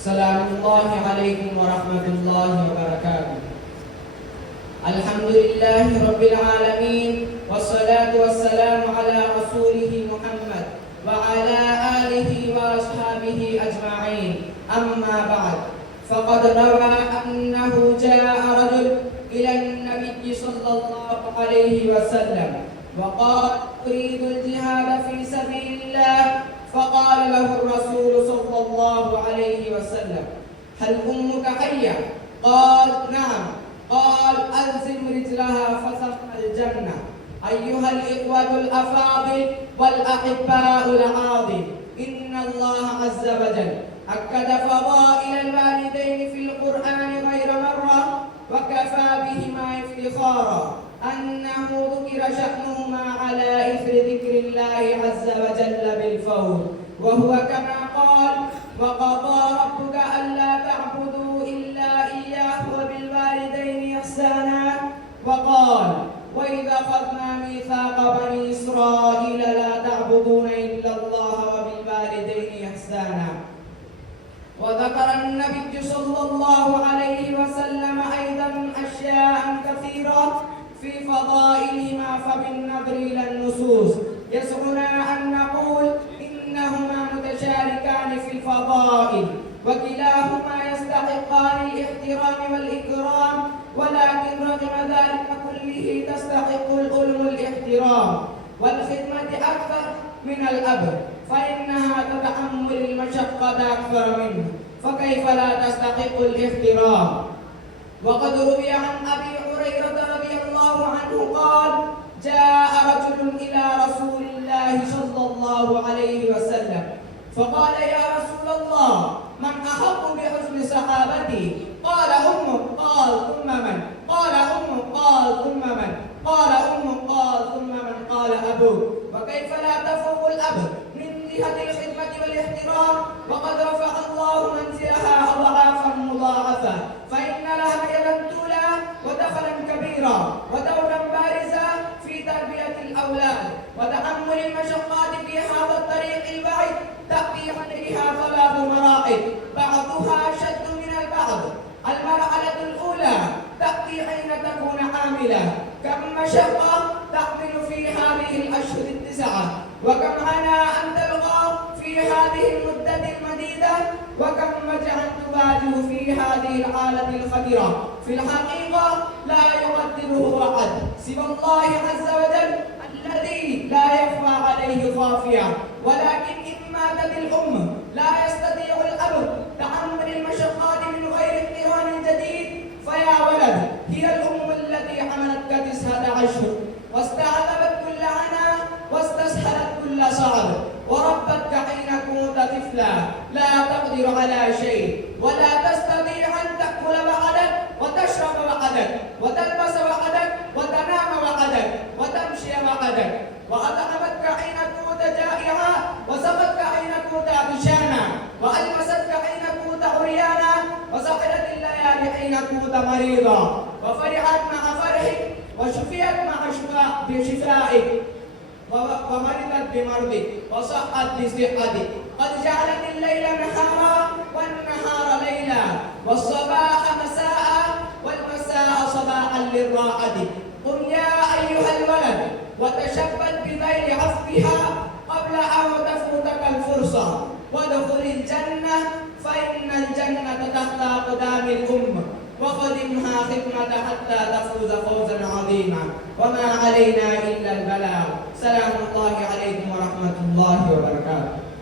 سلام الله عليكم ورحمة الله وبركاته. الحمد لله رب العالمين، والصلاة والسلام على رسوله محمد وعلى آله وأصحابه أجمعين. أما بعد، فقد روى أنه جاء رجل إلى النبي صلى الله عليه وسلم وقال: أريد الجهاد في سبيل الله. فقال له الرسول صلى الله عليه وسلم: هل أمك حية؟ قال: نعم. قال: ألزم رجلها فثم الجنة. أيها الإخوة الأفاضل والأحباء الأعاظم، إن الله عز وجل أكد فضائل الوالدين في القرآن غير مرة، وكفى بهما افتخارا أنه ذكر شأنهما على إثر ذكر الله عز وجل بالفور، وهو كما قال: وقضى ربك ألا تعبدوا إلا إياه وبالوالدين إحسانا. وقال: وإذا أخذنا ميثاق بني إسرائيل لا تعبدون إلا الله وبالوالدين إحسانا. وذكر النبي صلى الله عليه وسلم أيضا أشياء كثيرة في فضائلهما، فبالنظر إلى النصوص يسعنا أن نقول إنهما متشاركان في الفضائل، وكلاهما يستحقان الاحترام والإكرام، ولكن رغم ذلك كله تستحق الأم الاحترام والخدمة أكثر من الأب، فإنها تتحمل المشقة أكثر منه، فكيف لا تستحق الاحترام؟ وقد روي عن أبي هريرة رضي الله عنه قال: جاء رجل إلى رسول الله صلى الله عليه وسلم فقال: يا رسول الله، من أحق بحسن صحابتي؟ قال: أمك. قال: ثم من؟ قال: أمك. قال: ثم من؟ قال: أمك. قال: ثم من؟ قال: أبوك. وكيف لا تفوق الأب من جهة الخدمة والاحترام، وقد رفع الله منزلها أضعافا مضاعفة، فإن لها يدا طولا ودخلا كبيرا ودورا بارزا في تربية الأولاد وتحمل المشقات في هذا الطريق البعيد. تأتي عليها ثلاث مراحل بعضها أشد من البعض. المرحلة الأولى تأتي حين تكون حاملة، كم مشقة تحمل في هذه الأشهر التسعة، وكم عناء أن تلقى في هذه المدة المديدة، وكم وجعا تواجه في هذه الحالة الخطرة. في الحقيقة لا يقدره أحد سوى الله عز وجل الذي لا يخفى عليه خافية، ولكن إن ماتت الأم لا يستطيع الأب تحمل المشقات من غير اقتران جديد، فيا ولد، هي الأم التي حملتك 9 أشهر واستعذبت كل عناء واستسهلت كل صعب، وربتك حين كنت طفلا لا تقدر على شيء، ولا تستطيع أن تأكل وحدك وتشرب وحدك وتلبس وحدك وتنام وحدك وتمشي وحدك، وأطعمتك حين كنت جائعا، وسقتك حين كنت عطشانا، وألبستك حين كنت عريانا، وسقلت الليالي حين كنت مريضا، وفرحت مع فرحك وشفيت مع بشفائك، ومرضت بمرضك وصحت بصحتك. قد جعلت الليل نهارا والنهار ليلا، والصباح مساء والمساء صباحا للراحة. قم يا أيها الولد وتشبث بذيل عصفها قبل أن تفوتك الفرصة، وادخل الجنة، فإن الجنة تحت أقدام الأم، وخدمها خدمة حتى تفوز فوزا عظيما، وما علينا إلا البلاغ. سلام الله عليكم ورحمة الله وبركاته.